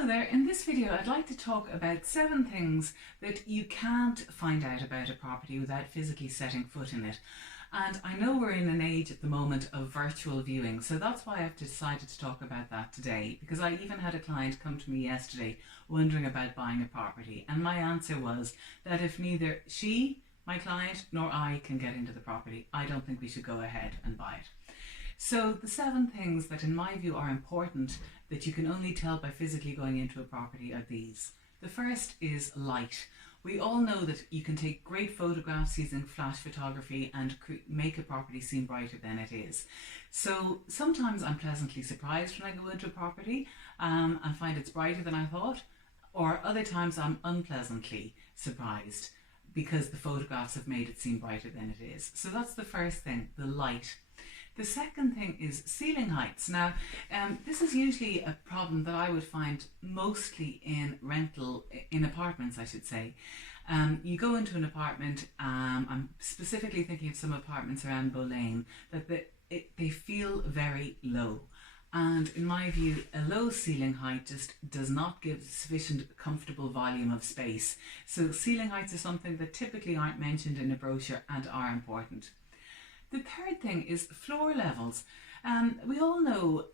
Hello there, in this video I'd like to talk about 7 things that you can't find out about a property without physically setting foot in it. And I know we're in an age at the moment of virtual viewing, so that's why I've decided to talk about that today, because I even had a client come to me yesterday wondering about buying a property, and my answer was that if neither she, my client, nor I can get into the property, I don't think we should go ahead and buy it. So the 7 things that in my view are important that you can only tell by physically going into a property are these. The first is light. We all know that you can take great photographs using flash photography and make a property seem brighter than it is. So sometimes I'm pleasantly surprised when I go into a property and find it's brighter than I thought, or other times I'm unpleasantly surprised because the photographs have made it seem brighter than it is. So that's the first thing, the light. The second thing is ceiling heights. Now, this is usually a problem that I would find mostly in apartments, I should say. You go into an apartment, I'm specifically thinking of some apartments around Bow Lane, that they feel very low. And in my view, a low ceiling height just does not give sufficient comfortable volume of space. So ceiling heights are something that typically aren't mentioned in a brochure and are important. The third thing is floor levels. We all know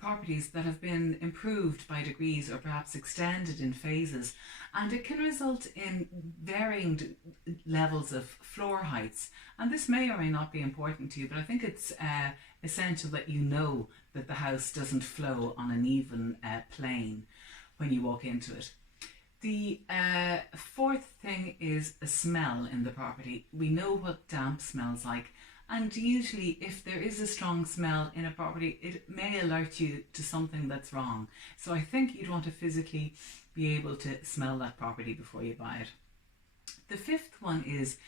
properties that have been improved by degrees or perhaps extended in phases, and it can result in varying levels of floor heights. And this may or may not be important to you, but I think it's essential that you know that the house doesn't flow on an even plane when you walk into it. The fourth thing is a smell in the property. We know what damp smells like. And usually if there is a strong smell in a property, it may alert you to something that's wrong. So I think you'd want to physically be able to smell that property before you buy it. The fifth one is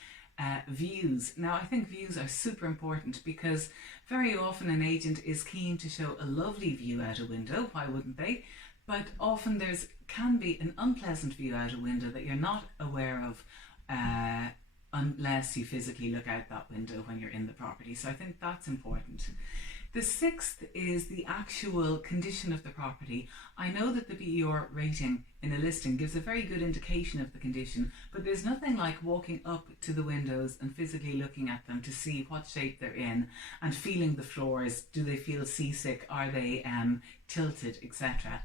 views. Now I think views are super important because very often an agent is keen to show a lovely view out a window, why wouldn't they? But often can be an unpleasant view out a window that you're not aware of unless you physically look out that window when you're in the property. So I think that's important. The sixth is the actual condition of the property. I know that the BER rating in a listing gives a very good indication of the condition, but there's nothing like walking up to the windows and physically looking at them to see what shape they're in and feeling the floors. Do they feel seasick? Are they tilted, etc.?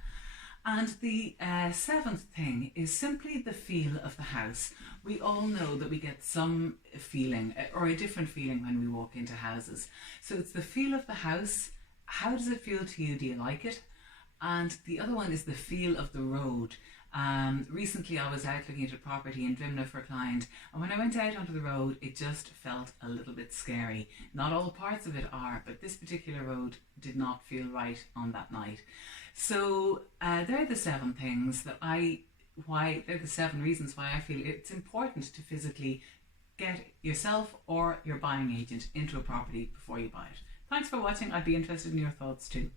And the seventh thing is simply the feel of the house. We all know that we get some feeling or a different feeling when we walk into houses. So it's the feel of the house. How does it feel to you? Do you like it? And the other one is the feel of the road. Recently I was out looking at a property in Drimnagh for a client, and when I went out onto the road it just felt a little bit scary. Not all parts of it are, but this particular road did not feel right on that night. So they're the 7 things that they're the 7 reasons why I feel it's important to physically get yourself or your buying agent into a property before you buy it. Thanks for watching. I'd be interested in your thoughts too.